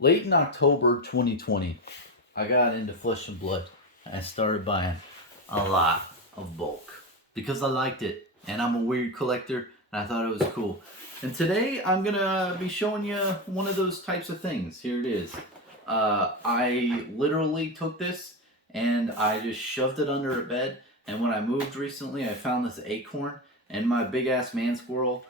Late in October 2020, I got into Flesh and Blood. I started buying a lot of bulk because I liked it, and I'm a weird collector, and I thought it was cool. And today I'm gonna be showing you one of those types of things. Here it is. I literally took this and I just shoved it under a bed. And when I moved recently, I found this acorn, and my big ass man squirrel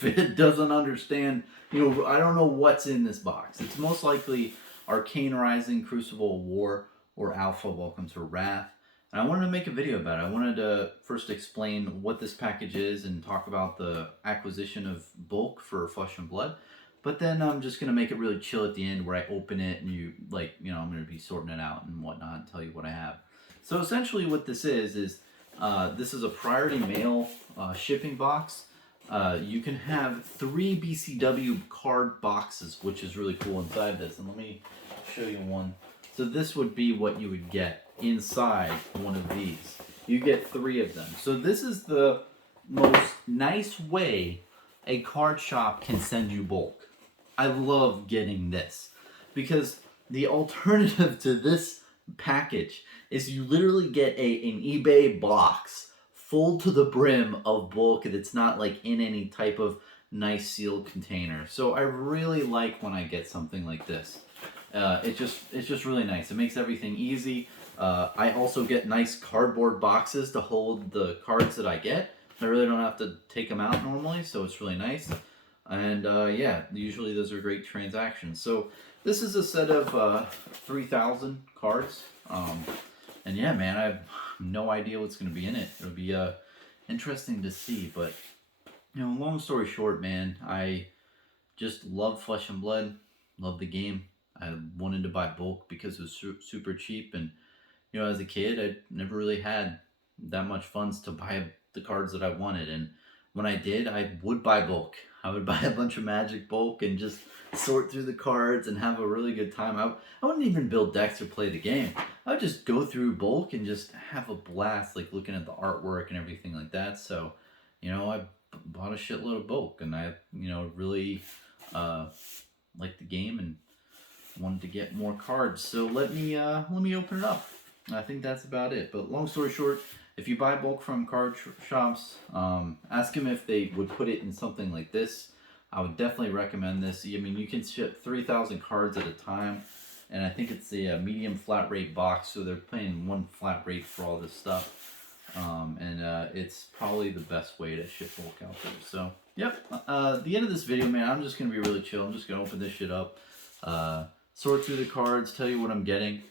it doesn't understand. I don't know what's in this box. It's most likely Arcane Rising, Crucible War, or Alpha Welcome to Wrath. And I wanted to make a video about it. I wanted to first explain what this package is and talk about the acquisition of bulk for Flesh and Blood. But then I'm just gonna make it really chill at the end where I open it and I'm gonna be sorting it out and whatnot and tell you what I have. So essentially, what this is this is a priority mail shipping box. You can have 3 BCW card boxes, which is really cool inside this. And let me show you one. So this would be what you would get inside one of these. You get 3 of them. So this is the most nice way a card shop can send you bulk. I love getting this because the alternative to this package is you literally get an eBay box full to the brim of bulk that's not like in any type of nice sealed container. So I really like when I get something like this. It's just really nice. It makes everything easy. I also get nice cardboard boxes to hold the cards that I get. I really don't have to take them out normally, so it's really nice. And yeah, usually those are great transactions. So this is a set of 3,000 cards. And yeah, man, I have no idea what's going to be in it. It'll be interesting to see. But, long story short, man, I just love Flesh and Blood, love the game. I wanted to buy bulk because it was super cheap. And, as a kid, I never really had that much funds to buy the cards that I wanted. And when I did, I would buy bulk. I would buy a bunch of Magic bulk and just sort through the cards and have a really good time. I wouldn't even build decks or play the game. I would just go through bulk and just have a blast, like looking at the artwork and everything like that. So, I bought a shitload of bulk, and I, really liked the game and wanted to get more cards. So let me open it up. I think that's about it. But long story short, if you buy bulk from card shops, ask them if they would put it in something like this. I would definitely recommend this. I mean, you can ship 3,000 cards at a time, and I think it's a medium flat rate box, so they're paying one flat rate for all this stuff. It's probably the best way to ship bulk out there. So, yep. The end of this video, man, I'm just going to be really chill. I'm just going to open this shit up, sort through the cards, tell you what I'm getting.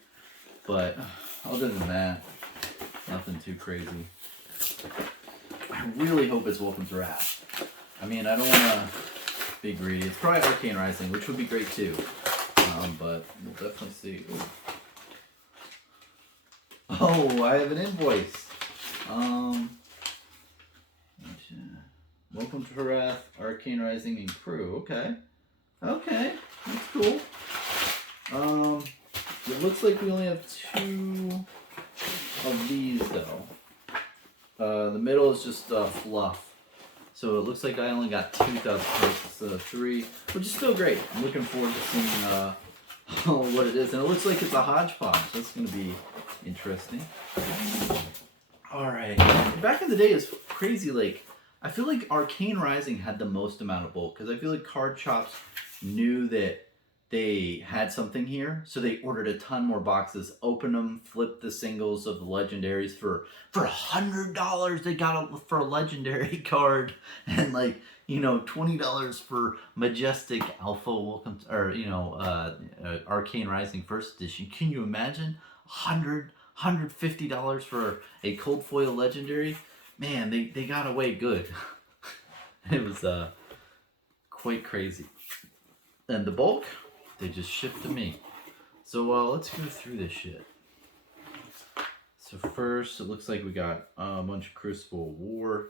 But other than that, nothing too crazy. I really hope it's Welcome to Wrath. I mean, I don't want to be greedy. It's probably Arcane Rising, which would be great too. But we'll definitely see. Ooh. Oh, I have an invoice. Welcome to Wrath, Arcane Rising, and Crew. Okay. Okay, that's cool. It looks like we only have 2 of these though. The middle is just fluff. So it looks like I only got 2,000 cards instead of 3, which is still great. I'm looking forward to seeing what it is. And it looks like it's a hodgepodge. That's going to be interesting. Alright. Back in the day, it's crazy. Like, I feel like Arcane Rising had the most amount of bulk, because I feel like card shops knew that they had something here, so they ordered a ton more boxes, opened them, flipped the singles of the legendaries for $100. They got it for a legendary card, and like $20 for Majestic Alpha Welcome to, or Arcane Rising First Edition. Can you imagine $150 for a cold foil legendary? Man, they got away good. It was quite crazy. And the bulk, they just shipped to me. So let's go through this shit. So first, it looks like we got a bunch of Crucible War.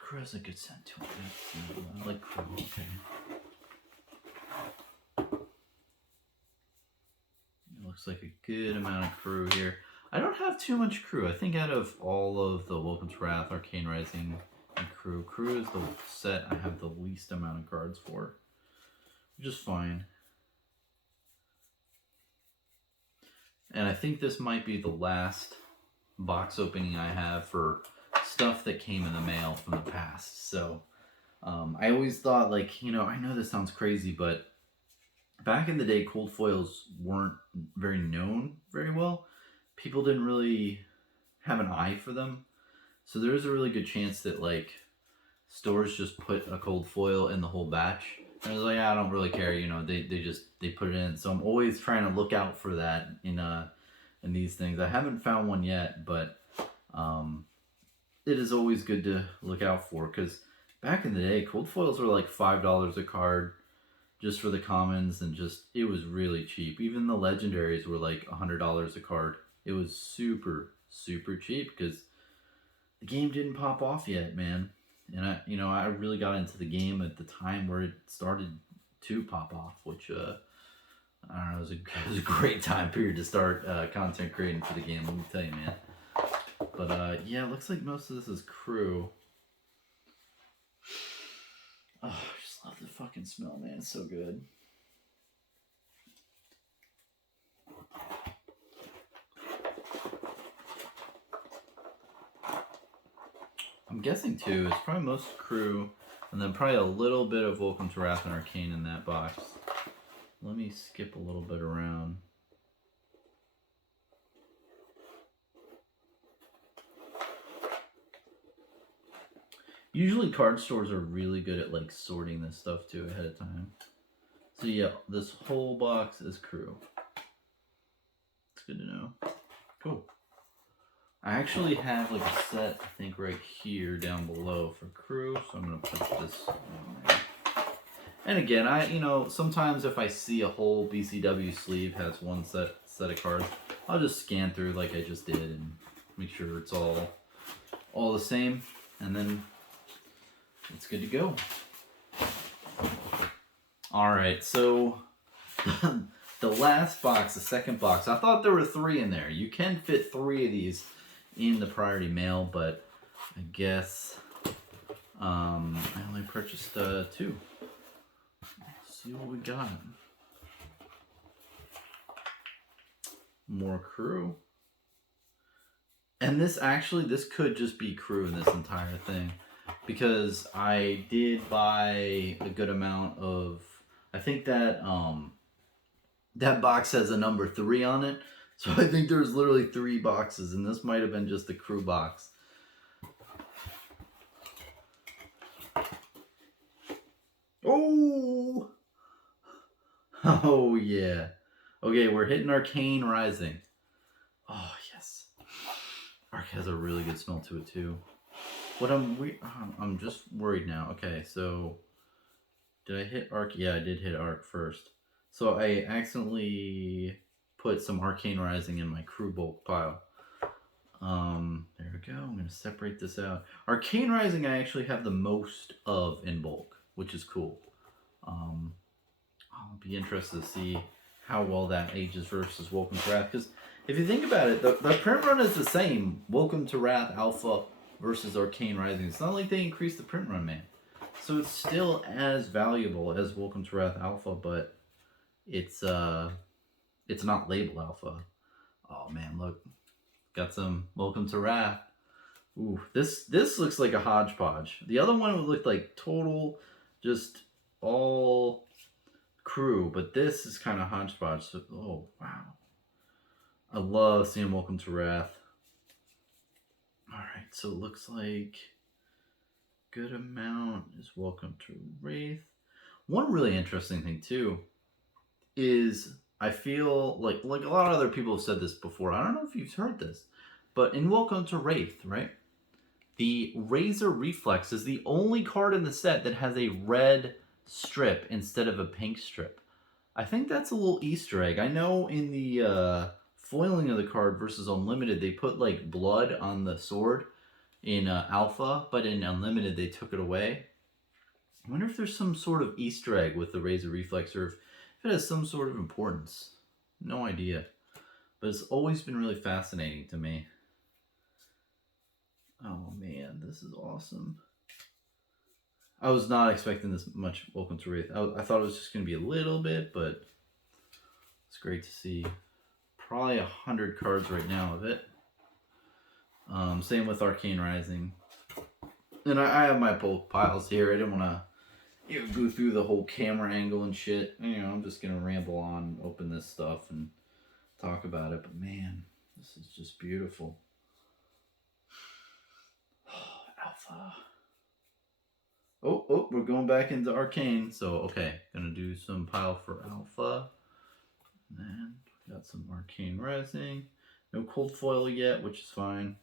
Crew has a good scent to it. I like Crew. Okay. It looks like a good amount of Crew here. I don't have too much Crew. I think out of all of the Welcome to Wrath, Arcane Rising, and Crew is the set I have the least amount of cards for. just fine. And I think this might be the last box opening I have for stuff that came in the mail from the past. So I always thought, like, you know, I know this sounds crazy, but back in the day, cold foils weren't very known very well. People didn't really have an eye for them. So there's a really good chance that, like, stores just put a cold foil in the whole batch. And I was like, I don't really care, you know, they put it in. So I'm always trying to look out for that in these things. I haven't found one yet, but it is always good to look out for, because back in the day, cold foils were like $5 a card just for the commons, and just it was really cheap. Even the legendaries were like $100 a card. It was super cheap because the game didn't pop off yet, man. And I really got into the game at the time where it started to pop off, which I don't know, it was a great time period to start content creating for the game. Let me tell you, man. But yeah, it looks like most of this is crew. Oh, I just love the fucking smell, man. It's so good. I'm guessing too, it's probably most crew, and then probably a little bit of Welcome to Wrath and Arcane in that box. Let me skip a little bit around. Usually card stores are really good at like sorting this stuff too ahead of time. So yeah, this whole box is crew. It's good to know. Cool. I actually have like a set, I think, right here down below for crew, so I'm gonna put this on there. And again, sometimes if I see a whole BCW sleeve has one set of cards, I'll just scan through like I just did and make sure it's all the same, and then it's good to go. Alright, so the last box, the second box, I thought there were 3 in there. You can fit 3 of these in the priority mail, but I guess I only purchased 2. Let's see what we got. More crew. And this could just be crew in this entire thing, because I did buy a good amount of, I think that that box has a number 3 on it. So I think there's literally 3 boxes, and this might have been just the crew box. Oh! Oh, yeah. Okay, we're hitting Arcane Rising. Oh, yes. Arc has a really good smell to it, too. I'm just worried now. Okay, so did I hit Arc? Yeah, I did hit Arc first. So I accidentally put some Arcane Rising in my crew bulk pile. There we go. I'm going to separate this out. Arcane Rising I actually have the most of in bulk, which is cool. I'll be interested to see how well that ages versus Welcome to Wrath, because if you think about it, the print run is the same. Welcome to Wrath Alpha versus Arcane Rising. It's not like they increased the print run, man. So it's still as valuable as Welcome to Wrath Alpha, but it's not labeled Alpha. Oh man, look. Got some Welcome to Wrath. Ooh, this looks like a hodgepodge. The other one would look like total, just all crew, but this is kind of hodgepodge. So, oh wow, I love seeing Welcome to Wrath. All right, so it looks like good amount is Welcome to Wraith. One really interesting thing too is I feel like a lot of other people have said this before. I don't know if you've heard this, but in Welcome to Wraith, right? The Razor Reflex is the only card in the set that has a red strip instead of a pink strip. I think that's a little Easter egg. I know in the foiling of the card versus Unlimited, they put like blood on the sword in Alpha, but in Unlimited they took it away. I wonder if there's some sort of Easter egg with the Razor Reflex, or if it has some sort of importance. No idea. But it's always been really fascinating to me. Oh man, this is awesome. I was not expecting this much Welcome to Wraith. I thought it was just going to be a little bit, but it's great to see. Probably 100 cards right now of it. Same with Arcane Rising. And I have my bulk piles here. I didn't want to go through the whole camera angle and shit. I'm just going to ramble on, open this stuff, and talk about it. But man, this is just beautiful. Alpha. Oh, we're going back into Arcane. So, okay, gonna do some pile for Alpha. And then got some Arcane Rising. No cold foil yet, which is fine.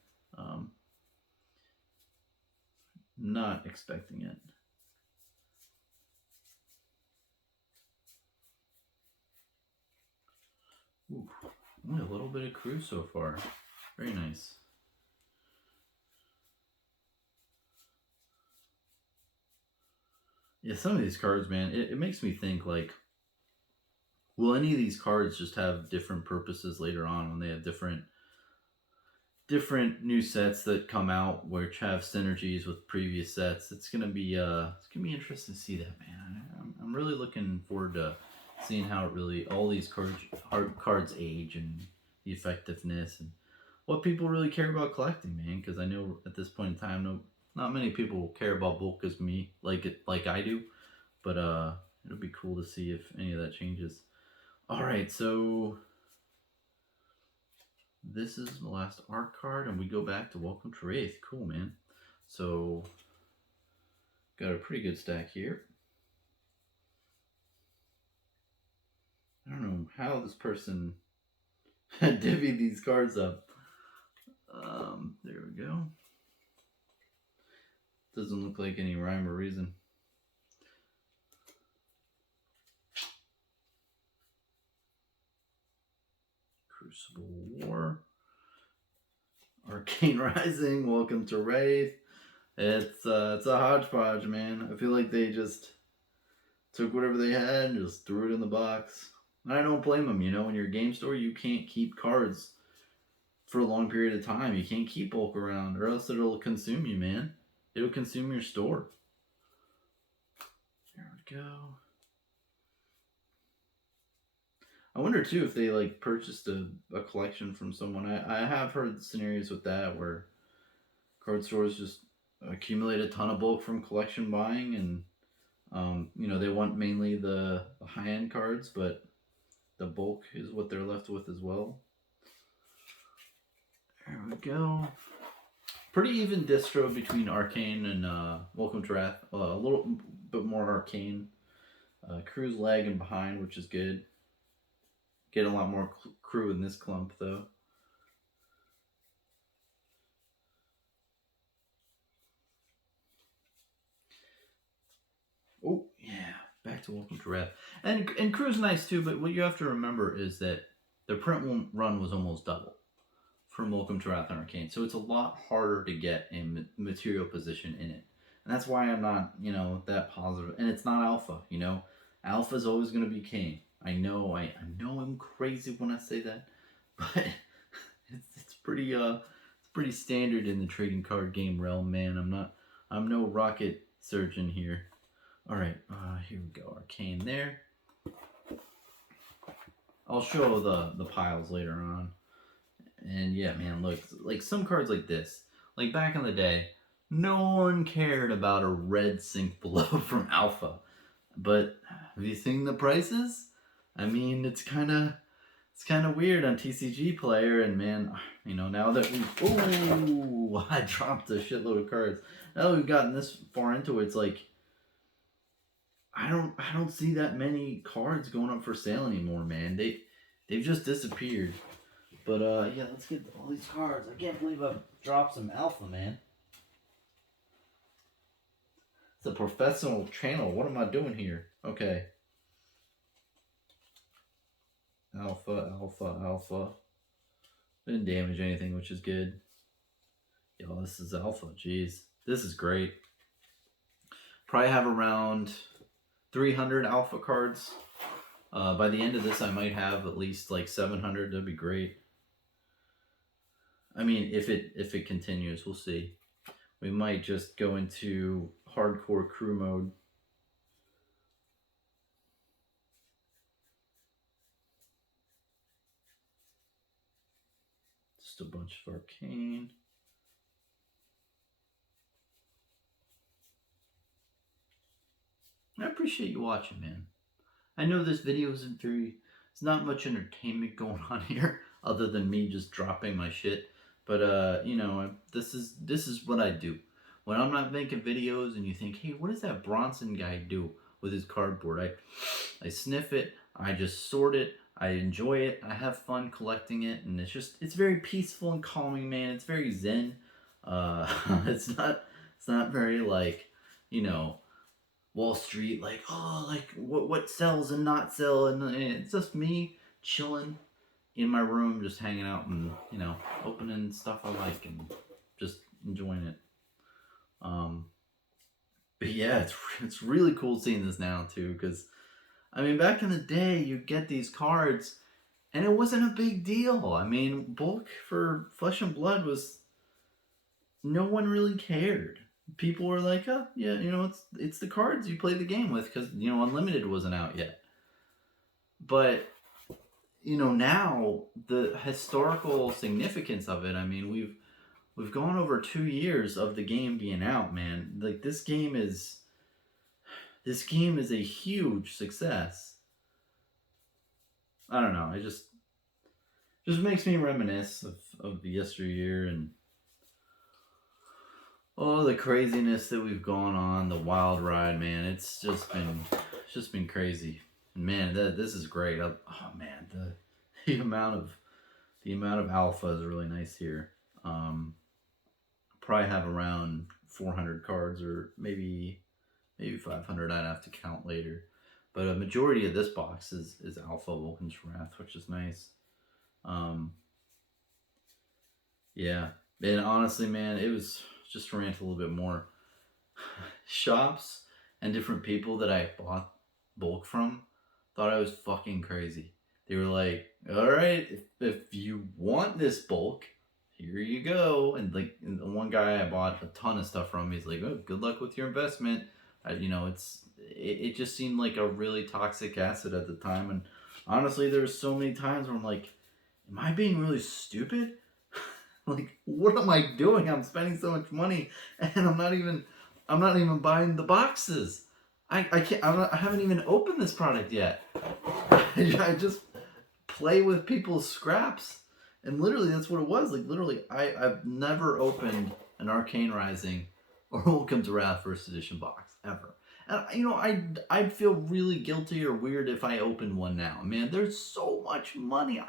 Not expecting it. Ooh, only a little bit of crew so far. Very nice. Yeah, some of these cards, man, it makes me think, like, will any of these cards just have different purposes later on when they have different new sets that come out which have synergies with previous sets? It's gonna be interesting to see that, man. I'm really looking forward to seeing how it really all these cards age and the effectiveness and what people really care about collecting, man. Because I know at this point in time, not many people care about bulk as me like I do, but it'll be cool to see if any of that changes. All right, so this is the last art card, and we go back to Welcome to Wraith. Cool, man. So got a pretty good stack here. I don't know how this person divvied these cards up. There we go. Doesn't look like any rhyme or reason. Crucible War. Arcane Rising. Welcome to Wraith. It's a hodgepodge, man. I feel like they just took whatever they had and just threw it in the box. And I don't blame them. When you're a game store, you can't keep cards for a long period of time. You can't keep bulk around, or else it'll consume you, man. It'll consume your store. There we go. I wonder too if they purchased a collection from someone. I have heard scenarios with that where card stores just accumulate a ton of bulk from collection buying, and they want mainly the high-end cards, but the bulk is what they're left with as well. There we go. Pretty even distro between Arcane and Welcome to Wrath. A little bit more Arcane. Crew's lagging behind, which is good. Get a lot more crew in this clump, though. Oh, yeah. Back to Welcome to Wrath. And crew's nice, too, but what you have to remember is that the print run was almost double from Welcome to Wrath and Arcane. So it's a lot harder to get a material position in it. And that's why I'm not, that positive. And it's not Alpha, Alpha's always going to be king. I know I'm crazy when I say that, but it's pretty standard in the trading card game realm, man. I'm no rocket surgeon here. All right, here we go. Arcane there. I'll show the piles later on. And yeah, man, look, like some cards like this, like back in the day, no one cared about a red Sync Below from Alpha. But have you seen the prices? I mean, it's kind of weird on TCG Player, and man, now that I dropped a shitload of cards. Now that we've gotten this far into it, it's like I don't see that many cards going up for sale anymore, man. They've just disappeared. But yeah, let's get all these cards. I can't believe I've dropped some Alpha, man. It's a professional channel. What am I doing here? Okay. Alpha. Didn't damage anything, which is good. Yo, this is Alpha. Jeez. This is great. Probably have around 300 Alpha cards. By the end of this, I might have at least 700. That'd be great. I mean, if it continues, we'll see. We might just go into hardcore crew mode. Just a bunch of arcane. I appreciate you watching, man. I know this video isn't very, it's not much entertainment going on here other than me just dropping my shit. But you know, this is what I do. When I'm not making videos and you think, hey, what does that Bronson guy do with his cardboard? I sniff it, I just sort it, I enjoy it, I have fun collecting it, and it's very peaceful and calming, man. It's very zen. It's not very like, you know, Wall Street, like, oh, like what sells and not sell, and it's just me chilling in my room, just hanging out and, you know, opening stuff I like and just enjoying it. But yeah, it's really cool seeing this now too, because I mean, back in the day, you get these cards, and it wasn't a big deal. I mean, bulk for Flesh and Blood was, no one really cared. People were like, oh, yeah, you know, it's the cards you play the game with, because, you know, Unlimited wasn't out yet. But, you know, now the historical significance of it, I mean, we've gone over 2 years of the game being out, man. Like, this game is a huge success. I don't know, it just makes me reminisce of the yesteryear and all the craziness that we've gone on, the wild ride, man. It's just been crazy. And man, this is great. Oh man, the amount of alpha is really nice here. Probably have around 400 cards, or maybe 500. I'd have to count later. But a majority of this box is alpha Vulcan's Wrath, which is nice. Yeah, and honestly, man, it was, just to rant a little bit more, shops and different people that I bought bulk from thought I was fucking crazy. They were like, all right, if you want this bulk, here you go. And like, and one guy I bought a ton of stuff from, he's like, oh, good luck with your investment. You know, it just seemed like a really toxic asset at the time. And honestly, there's so many times where I'm like, am I being really stupid? Like, what am I doing? I'm spending so much money, and I'm not even buying the boxes. I haven't even opened this product yet. I just play with people's scraps, and literally that's what it was. Like, literally, I've never opened an Arcane Rising or Welcome to Wrath First Edition box ever. And, you know, I'd feel really guilty or weird if I opened one now. Man, there's so much money.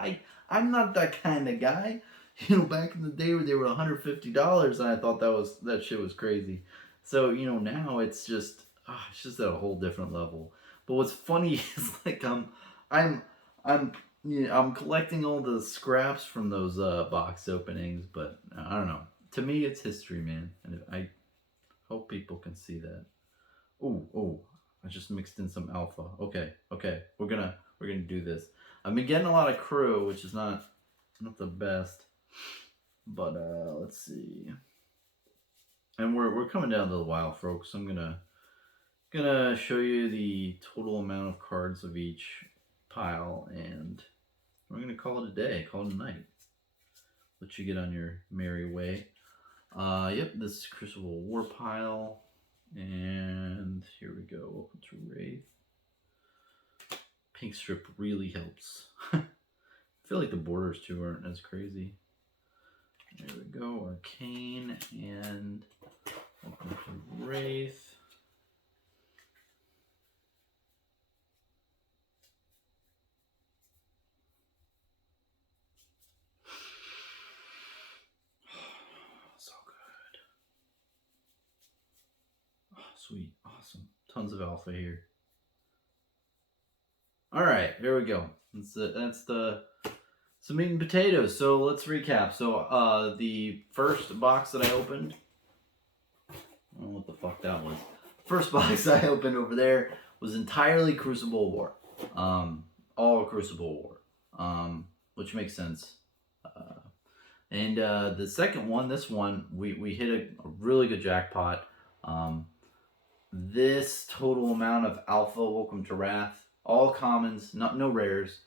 I'm not that kind of guy. You know, back in the day where they were $150, and I thought that shit was crazy. So, you know, now it's just at a whole different level. But what's funny is, like, I'm collecting all the scraps from those box openings, but I don't know. To me, it's history, man, and I hope people can see that. Oh, I just mixed in some alpha. Okay, we're gonna do this. I've been getting a lot of crew, which is not the best. But let's see. And we're coming down to the wild, folks. I'm gonna show you the total amount of cards of each pile, and we're gonna call it a day, call it a night. Let you get on your merry way. Yep, this is Crucible War pile, and here we go. Welcome to Wraith. Pink strip really helps. I feel like the borders too aren't as crazy. There we go, Arcane, and Welcome to Wraith. So good. Oh, sweet, awesome. Tons of alpha here. All right, here we go. That's the some meat and potatoes. So let's recap. So the first box that I opened, I don't know what the fuck that was. First box I opened over there was entirely Crucible War. All Crucible War. Which makes sense. And the second one, this one, we hit a really good jackpot. this total amount of Alpha, Welcome to Wrath, all commons, no rares.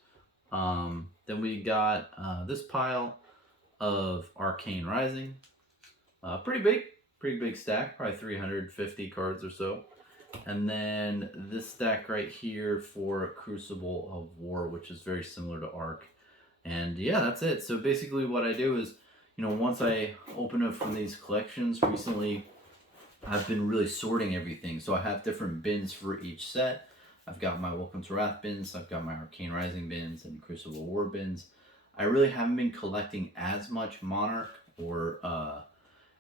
Then we got this pile of Arcane Rising, pretty big stack, probably 350 cards or so. And then this stack right here for Crucible of War, which is very similar to Arc. And yeah, that's it. So basically what I do is, once I open up from these collections, recently I've been really sorting everything. So I have different bins for each set. I've got my Welcome to Wrath bins, I've got my Arcane Rising bins, and Crucible of War bins. I really haven't been collecting as much Monarch or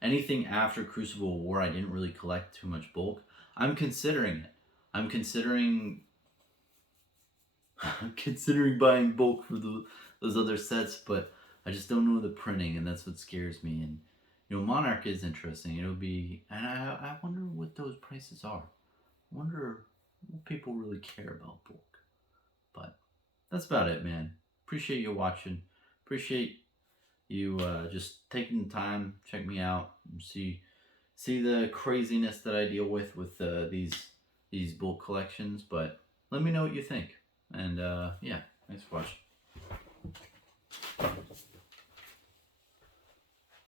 anything after Crucible of War. I didn't really collect too much bulk. I'm considering it. I'm considering buying bulk for those other sets, but I just don't know the printing, and that's what scares me. And Monarch is interesting. It'll be, and I wonder what those prices are. I wonder what people really care about bulk. But that's about it, man. Appreciate you watching. Appreciate you just taking the time, check me out, and see the craziness that I deal with these bulk collections. But let me know what you think. And yeah, thanks for watching.